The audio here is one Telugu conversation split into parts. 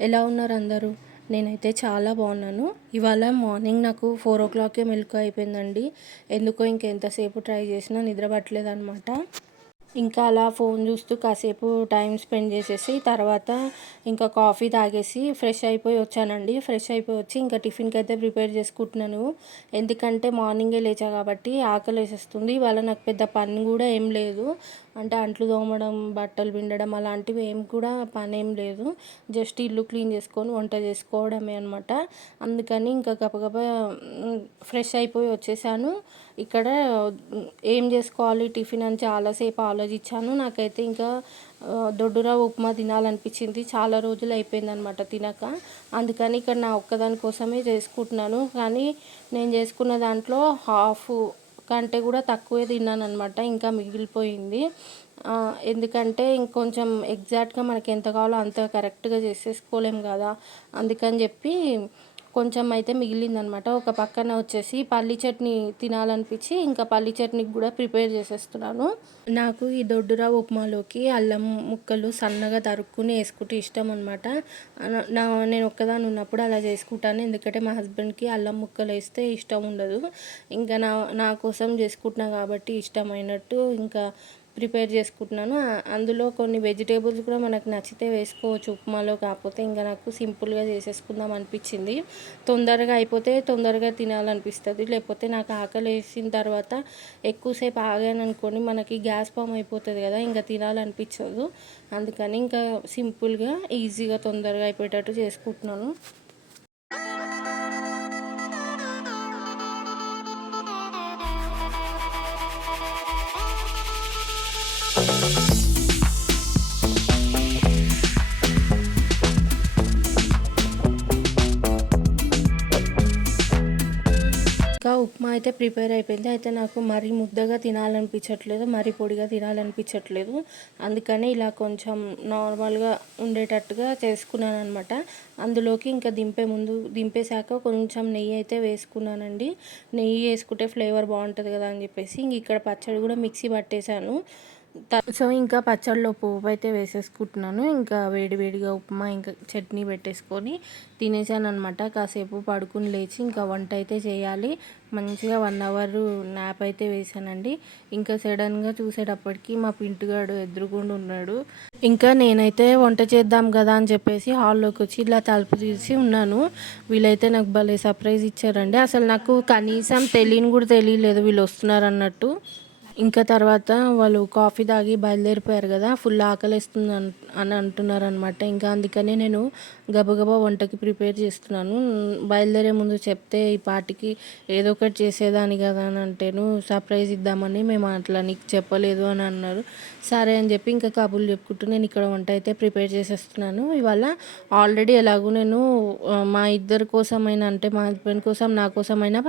ఎలా ఉన్నారు అందరూ? నేనైతే చాలా బాగున్నాను. ఇవాళ మార్నింగ్ నాకు ఫోర్ ఓ క్లాక్కే మెలకు అయిపోయిందండి. ఎందుకో ఇంకెంతసేపు ట్రై చేసినా నిద్ర పట్టలేదు అనమాట ఇంకా అలా ఫోన్ చూస్తూ కాసేపు టైం స్పెండ్ చేసేసి తర్వాత ఇంకా కాఫీ తాగేసి ఫ్రెష్ అయిపోయి వచ్చానండి. ఫ్రెష్ అయిపోయి వచ్చి ఇంకా టిఫిన్కి అయితే ప్రిపేర్ చేసుకుంటున్నాను. ఎందుకంటే మార్నింగే లేచా కాబట్టి ఆకలి వేసేస్తుంది. ఇవాళ నాకు పెద్ద పని కూడా ఏం లేదు. అంటే అంట్లు తోమడం బట్టలు పిండడం అలాంటివి ఏం కూడా పని ఏం లేదు. జస్ట్ ఇల్లు క్లీన్ చేసుకొని వంట చేసుకోవడమే అనమాట అందుకని ఇంకా గబగబా ఫ్రెష్ అయిపోయి వచ్చేసాను. ఇక్కడ ఏం చేసుకోవాలి టిఫిన్ అని చాలాసేపు ఆలోచించాను. నాకైతే ఇంకా దొడ్డురా ఉప్మా తినాలనిపించింది. చాలా రోజులు అయిపోయిందనమాట తినక. అందుకని ఇక్కడ నా ఒక్కదాని కోసమే చేసుకుంటున్నాను. కానీ నేను చేసుకున్న దాంట్లో హాఫ్ కంటే కూడా తక్కువే తిన్నాను అనమాట ఇంకా మిగిలిపోయింది. ఎందుకంటే ఇంకొంచెం ఎగ్జాక్ట్గా మనకి ఎంత కావాలో అంత కరెక్ట్గా చేసేసుకోలేం కదా. అందుకని చెప్పి కొంచెం అయితే మిగిలిందనమాట. ఒక పక్కన వచ్చేసి పల్లి చట్నీ తినాలనిపించి ఇంకా పల్లి చట్నీకి కూడా ప్రిపేర్ చేసేస్తున్నాను. నాకు ఈ దొడ్డురా ఉప్మాలోకి అల్లం ముక్కలు సన్నగా తరుక్కుని వేసుకుంటే ఇష్టం అనమాట నా నేను ఒక్కదాని ఉన్నప్పుడు అలా చేసుకుంటాను. ఎందుకంటే మా హస్బెండ్కి అల్లం ముక్కలు వేస్తే ఇష్టం ఉండదు. ఇంకా నా నా కోసం చేసుకుంటున్నా కాబట్టి ఇష్టమైనట్టు ఇంకా ప్రిపేర్ చేసుకుంటున్నాను. అందులో కొన్ని వెజిటేబుల్స్ కూడా మనకు నచ్చితే వేసుకోవచ్చు. ఉప్మాలో కాకపోతే ఇంకా నాకు సింపుల్గా చేసేసుకుందాం అనిపించింది. తొందరగా అయిపోతే తొందరగా తినాలనిపిస్తుంది. లేకపోతే నాకు ఆకలి వేసిన తర్వాత ఎక్కువసేపు ఆగాను అనుకోని మనకి గ్యాస్ పామ్ అయిపోతుంది కదా ఇంకా తినాలనిపించదు. అందుకని ఇంకా సింపుల్గా ఈజీగా తొందరగా అయిపోయేటట్టు చేసుకుంటున్నాను. ఇంకా ఉప్మా అయితే ప్రిపేర్ అయిపోయింది. అయితే నాకు మరీ ముద్దగా తినాలనిపించట్లేదు మరీ పొడిగా తినాలనిపించట్లేదు. అందుకని ఇలా కొంచెం నార్మల్గా ఉండేటట్టుగా చేసుకున్నాను అనమాట అందులోకి ఇంకా దింపే ముందు దింపేశాక కొంచెం నెయ్యి అయితే వేసుకున్నానండి. నెయ్యి వేసుకుంటే ఫ్లేవర్ బాగుంటుంది కదా అని చెప్పేసి ఇంక ఇక్కడ పచ్చడి కూడా మిక్సీ పట్టేశాను. సో ఇంకా పచ్చళ్ళలో పోపు అయితే వేసేసుకుంటున్నాను. ఇంకా వేడి వేడిగా ఉప్మా ఇంకా చట్నీ పెట్టేసుకొని తినేసాను అనమాట కాసేపు పడుకుని లేచి ఇంకా వంట అయితే చేయాలి. మంచిగా వన్ అవర్ నాప్ అయితే వేసానండి. ఇంకా సడన్గా చూసేటప్పటికి మా పింటుగాడు ఎదురుకుండా ఉన్నాడు. ఇంకా నేనైతే వంట చేద్దాం కదా అని చెప్పేసి హాల్లోకి వచ్చి ఇలా తలుపు తీసి ఉన్నాను. వీళ్ళైతే నాకు భలే సర్ప్రైజ్ ఇచ్చారండి. అసలు నాకు కనీసం తెలియని కూడా తెలియలేదు వీళ్ళు వస్తున్నారు అన్నట్టు ఇంకా తర్వాత వాళ్ళు కాఫీ తాగి బయలుదేరిపోయారు కదా ఫుల్ ఆకలిస్తుంది అని అంటున్నారు అనమాట ఇంకా అందుకనే నేను గబగబా వంటకి ప్రిపేర్ చేస్తున్నాను. బయలుదేరే ముందు చెప్తే ఈ పాటికి ఏదో ఒకటి చేసేదాని కదా అని అంటేను సర్ప్రైజ్ ఇద్దామని మేము అట్లా నీకు చెప్పలేదు అని అన్నారు. సరే అని చెప్పి ఇంకా కబుర్లు చెప్పుకుంటూ నేను ఇక్కడ వంట అయితే ప్రిపేర్ చేసేస్తున్నాను. ఇవాళ ఆల్రెడీ ఎలాగో నేను మా ఇద్దరి కోసమైనా అంటే మా హస్బెండ్ కోసం నా కోసమైనా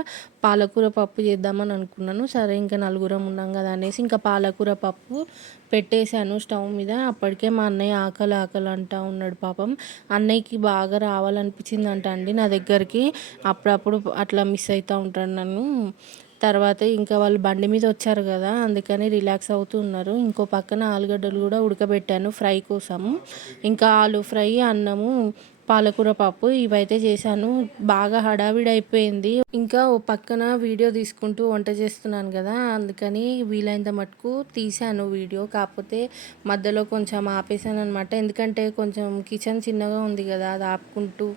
పాలకూర పప్పు చేద్దామని అనుకున్నాను. సరే ఇంకా నలుగురం ఉన్నాం కదా అనేసి ఇంకా పాలకూర పప్పు పెట్టేశాను స్టవ్ మీద. అప్పటికే మా అన్నయ్య ఆకలి ఆకలి అంటా ఉన్నాడు పాపం. అన్నయ్యకి బాగా రావాలనిపించింది అంట అండి నా దగ్గరికి. అప్పుడప్పుడు అట్లా మిస్ అవుతూ ఉంటాను నన్ను. తర్వాత ఇంకా వాళ్ళు బండి మీద వచ్చారు కదా అందుకని రిలాక్స్ అవుతూ ఉన్నారు. ఇంకో పక్కన ఆలుగడ్డలు కూడా ఉడకబెట్టాను ఫ్రై కోసం. ఇంకా ఆలు ఫ్రై అన్నము పాలకూర పప్పు ఇవైతే చేశాను. బాగా హడావిడి అయిపోయింది ఇంకా ఓ పక్కన వీడియో తీసుకుంటూ వంట చేస్తున్నాను కదా అందుకని వీలైనంత మటుకు తీశాను వీడియో. కాకపోతే మధ్యలో కొంచెం ఆపేసాను అనమాట ఎందుకంటే కొంచెం కిచెన్ చిన్నగా ఉంది కదా అది ఆపుకుంటూ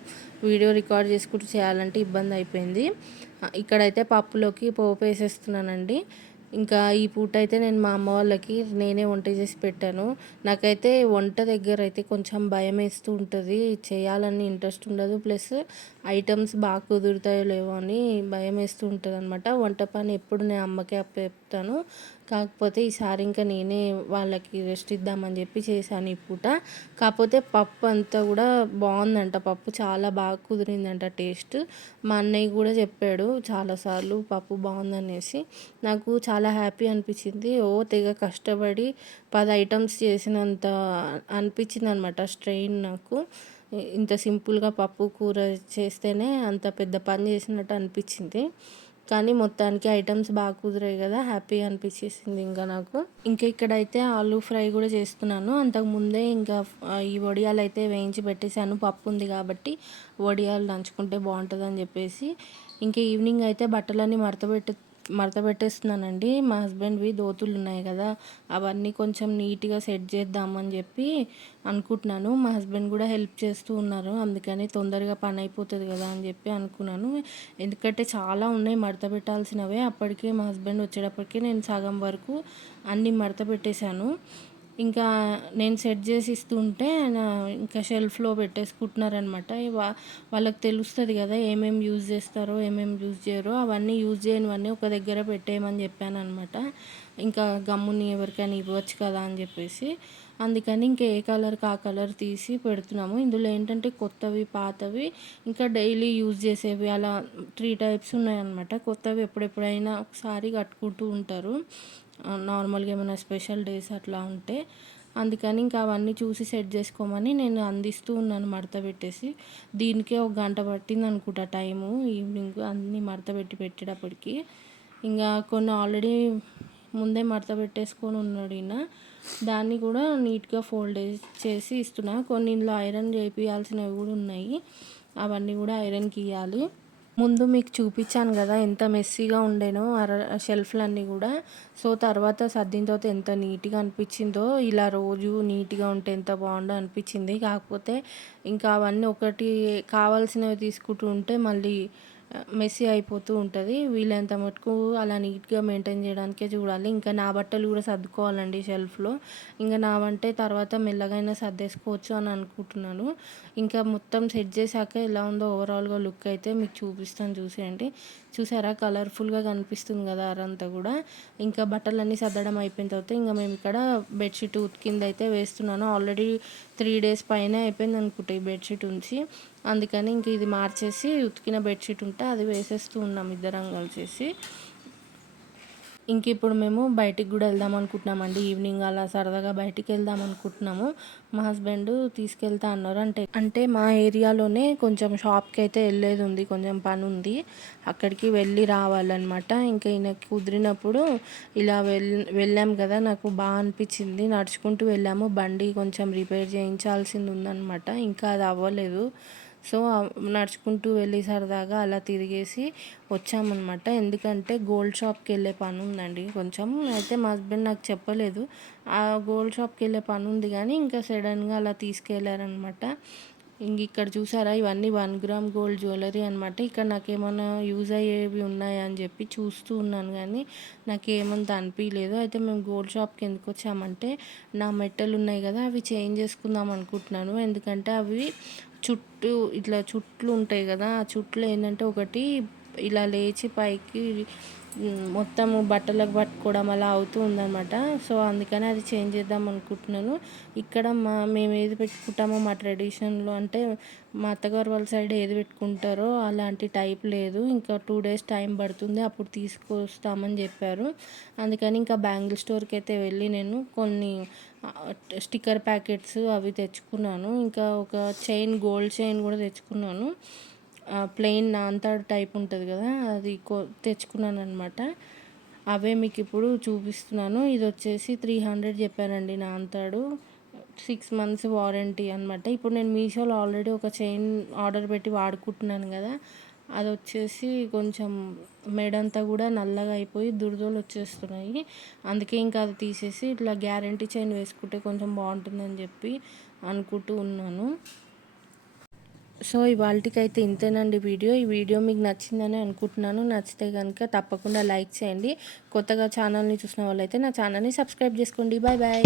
వీడియో రికార్డ్ చేసుకుంటూ చేయాలంటే ఇబ్బంది అయిపోయింది. ఇక్కడైతే పప్పులోకి పోపు వేసేస్తున్నానండి. ఇంకా ఈ పూట అయితే నేను మా అమ్మ వాళ్ళకి నేనే వంట చేసి పెట్టాను. నాకైతే వంట దగ్గర అయితే కొంచెం భయం వేస్తూ ఉంటుంది. చేయాలని ఇంట్రెస్ట్ ఉండదు. ప్లస్ ఐటమ్స్ బాగా కుదురుతాయో లేవో అని భయం వేస్తూ ఉంటుంది అనమాట వంట పని ఎప్పుడు నేను అమ్మకే అప్పచెప్తాను. కాకపోతే ఈసారి ఇంకా నేనే వాళ్ళకి రెస్ట్ ఇద్దామని చెప్పి చేశాను ఈ పూట. కాకపోతే పప్పు అంతా కూడా బాగుందంట. పప్పు చాలా బాగా కుదిరిందంట టేస్ట్. మా అన్నయ్య కూడా చెప్పాడు చాలాసార్లు పప్పు బాగుందనేసి. నాకు చాలా హ్యాపీ అనిపించింది. ఓ తెగ కష్టపడి పది ఐటమ్స్ చేసినంత అనిపించింది అనమాట స్ట్రెయిన్ నాకు. ఇంత సింపుల్గా పప్పు కూర చేస్తేనే అంత పెద్ద పని చేసినట్టు అనిపించింది. కానీ మొత్తానికి ఐటమ్స్ బాగా కుదిరాయి కదా హ్యాపీ అనిపించేసింది ఇంకా నాకు. ఇంకా ఇక్కడైతే ఆలూ ఫ్రై కూడా చేస్తున్నాను. అంతకు ముందే ఇంకా ఈ వడియాలు అయితే వేయించి పెట్టేశాను. పప్పు ఉంది కాబట్టి వడియాలు నంచుకుంటే బాగుంటుంది అని చెప్పేసి. ఇంకా ఈవినింగ్ అయితే బట్టలన్నీ మడతపెట్టి మడత పెట్టేస్తున్నానండి. మా హస్బెండ్వి దోతులు ఉన్నాయి కదా అవన్నీ కొంచెం నీట్గా సెట్ చేద్దామని చెప్పి అనుకుంటున్నాను. మా హస్బెండ్ కూడా హెల్ప్ చేస్తూ ఉన్నారు. అందుకని తొందరగా పని అయిపోతుంది కదా అని చెప్పి అనుకున్నాను. ఎందుకంటే చాలా ఉన్నాయి మడత పెట్టాల్సినవే. అప్పటికే మా హస్బెండ్ వచ్చేటప్పటికే నేను సగం వరకు అన్నీ మడత పెట్టేశాను. ఇంకా నేను సెట్ చేసి ఇస్తుంటే నా ఇంకా షెల్ఫ్లో పెట్టేసుకుంటున్నారనమాట వాళ్ళకి తెలుస్తుంది కదా ఏమేమి యూజ్ చేస్తారో ఏమేమి యూజ్ చేయరో అవన్నీ యూజ్ చేయనివన్నీ ఒక దగ్గర పెట్టేయమని చెప్పాను అనమాట ఇంకా గమ్ముని ఎవరికైనా ఇవ్వచ్చు కదా అని చెప్పేసి. అందుకని ఇంకా ఏ కలర్కి ఆ కలర్ తీసి పెడుతున్నాము. ఇందులో ఏంటంటే కొత్తవి పాతవి ఇంకా డైలీ యూజ్ చేసేవి అలా త్రీ టైప్స్ ఉన్నాయన్నమాట. కొత్తవి ఎప్పుడెప్పుడైనా ఒకసారి కట్టుకుంటూ ఉంటారు. నార్మల్గా ఏమైనా స్పెషల్ డేస్ అట్లా ఉంటే అందుకని ఇంకా అవన్నీ చూసి సెట్ చేసుకోమని నేను అందిస్తూ ఉన్నాను మడత పెట్టేసి. దీనికే ఒక గంట పట్టింది అనుకుంటా టైము ఈవినింగ్ అన్నీ మడత పెట్టి పెట్టేటప్పటికి. ఇంకా కొన్ని ఆల్రెడీ ముందే మడత పెట్టేసుకొని ఉన్నాడు ఈయన. దాన్ని కూడా నీట్గా ఫోల్డ్ చేసి ఇస్తున్నా. కొన్ని ఇందులో ఐరన్ చేయించాల్సినవి కూడా ఉన్నాయి. అవన్నీ కూడా ఐరన్కి ఇవ్వాలి ముందు మీకు చూపించాను కదా ఎంత మెస్సీగా ఉండేనో అర షెల్ఫ్లన్నీ కూడా. సో తర్వాత సర్దిన తర్వాత ఎంత నీట్గా అనిపించిందో ఇలా రోజు నీట్గా ఉంటే ఎంత బాగుండో అనిపించింది. కాకపోతే ఇంకా అవన్నీ ఒకటి కావాల్సినవి తీసుకుంటూ ఉంటే మళ్ళీ మెస్సీ అయిపోతూ ఉంటుంది. వీలైనంత మటుకు అలా నీట్గా మెయింటైన్ చేయడానికే చూడాలి. ఇంకా నా బట్టలు కూడా సర్దుకోవాలండి షెల్ఫ్లో. ఇంకా నావంటే తర్వాత మెల్లగైనా సర్దేసుకోవచ్చు అని అనుకుంటున్నాను. ఇంకా మొత్తం సెట్ చేశాక ఎలా ఉందో ఓవరాల్గా లుక్ అయితే మీకు చూపిస్తాను చూసేయండి. చూసారా? కలర్ఫుల్గా కనిపిస్తుంది కదా అరంతా కూడా. ఇంకా బట్టలన్నీ సర్దడం అయిపోయిన తర్వాత ఇంకా మేము ఇక్కడ బెడ్షీట్ ఉతికింది అయితే వేస్తున్నాను. ఆల్రెడీ త్రీ డేస్ పైన అయిపోయింది అనుకుంటా ఈ బెడ్షీట్ ఉంచి. అందుకని ఇంక ఇది మార్చేసి ఉతికిన బెడ్షీట్ ఉంటే అది వేసేస్తూ ఉన్నాం ఇద్దరం కలిసేసి. ఇంక ఇప్పుడు మేము బయటికి కూడా వెళ్దాం అనుకుంటున్నామండి. ఈవినింగ్ అలా సరదాగా బయటికి వెళ్దాం అనుకుంటున్నాము. మా హస్బెండ్ తీసుకెళ్తా అన్నారు. అంటే అంటే మా ఏరియాలోనే కొంచెం షాప్కి అయితే వెళ్ళేది ఉంది. కొంచెం పని ఉంది. అక్కడికి వెళ్ళి రావాలన్నమాట. ఇంకా ఈయనకి కుదిరినప్పుడు ఇలా వెళ్ వెళ్ళాం కదా నాకు బాగా అనిపించింది. నడుచుకుంటూ వెళ్ళాము. బండి కొంచెం రిపేర్ చేయించాల్సింది ఉందన్నమాట. ఇంకా అది అవ్వలేదు. సో నడుచుకుంటూ వెళ్ళి సరదాగా అలా తిరిగేసి వచ్చామన్నమాట. ఎందుకంటే గోల్డ్ షాప్కి వెళ్ళే పని ఉందండి కొంచెం. అయితే మా హస్బెండ్ నాకు చెప్పలేదు. ఆ గోల్డ్ షాప్కి వెళ్ళే పని ఉంది కానీ ఇంకా సడన్గా అలా తీసుకెళ్ళారనమాట ఇంక ఇక్కడ చూసారా ఇవన్నీ వన్ గ్రామ్ గోల్డ్ జ్యువెలరీ అనమాట ఇక్కడ నాకేమైనా యూజ్ అయ్యేవి ఉన్నాయా అని చెప్పి చూస్తూ ఉన్నాను కానీ నాకు ఏమంత అనిపించలేదు అయితే మేము గోల్డ్ షాప్కి ఎందుకు వచ్చామంటే నా మెట్టలు ఉన్నాయి కదా అవి చేంజ్ చేసుకుందాం అనుకుంటున్నాను. ఎందుకంటే అవి చుట్టూ ఇట్లా చుట్లు ఉంటాయి కదా ఆ చుట్లు ఏంటంటే ఒకటి ఇలా లేచి పైకి మొత్తం బట్టలకు పట్టుకోవడం అలా అవుతూ ఉందన్నమాట. సో అందుకని అది చేంజ్ చేద్దాం అనుకుంటున్నాను. ఇక్కడ మా మేము ఏది పెట్టుకుంటామో మా ట్రెడిషన్లో అంటే మా అత్తగారు వాళ్ళ సైడ్ ఏది పెట్టుకుంటారో అలాంటి టైప్ లేదు. ఇంకా టూ డేస్ టైం పడుతుంది అప్పుడు తీసుకొస్తామని చెప్పారు. అందుకని ఇంకా బ్యాంగిల్ స్టోర్కి అయితే వెళ్ళి నేను కొన్ని స్టిక్కర్ ప్యాకెట్స్ అవి తెచ్చుకున్నాను. ఇంకా ఒక చైన్ గోల్డ్ చైన్ కూడా తెచ్చుకున్నాను. ప్లెయిన్ నాంతాడు టైప్ ఉంటుంది కదా అది కొ తెచ్చుకున్నాను అనమాట అవే మీకు ఇప్పుడు చూపిస్తున్నాను. ఇది వచ్చేసి త్రీ హండ్రెడ్ చెప్పానండి నాంతాడు. సిక్స్ మంత్స్ వారంటీ అనమాట ఇప్పుడు నేను మీషోలో ఆల్రెడీ ఒక చైన్ ఆర్డర్ పెట్టి వాడుకుంటున్నాను కదా అది వచ్చేసి కొంచెం మెడంతా కూడా నల్లగా అయిపోయి దురదలు వచ్చేస్తున్నాయి. అందుకే ఇంకా అది తీసేసి ఇట్లా గ్యారంటీ చైన్ వేసుకుంటే కొంచెం బాగుంటుందని చెప్పి అనుకుంటూ ఉన్నాను. సో ఇవాళకైతే ఇంతేనండి వీడియో. ఈ వీడియో మీకు నచ్చిందని అనుకుంటున్నాను. నచ్చితే కనుక తప్పకుండా లైక్ చేయండి. కొత్తగా ఛానల్ని చూసిన వాళ్ళైతే నా ఛానల్ని సబ్స్క్రైబ్ చేసుకోండి. Bye bye.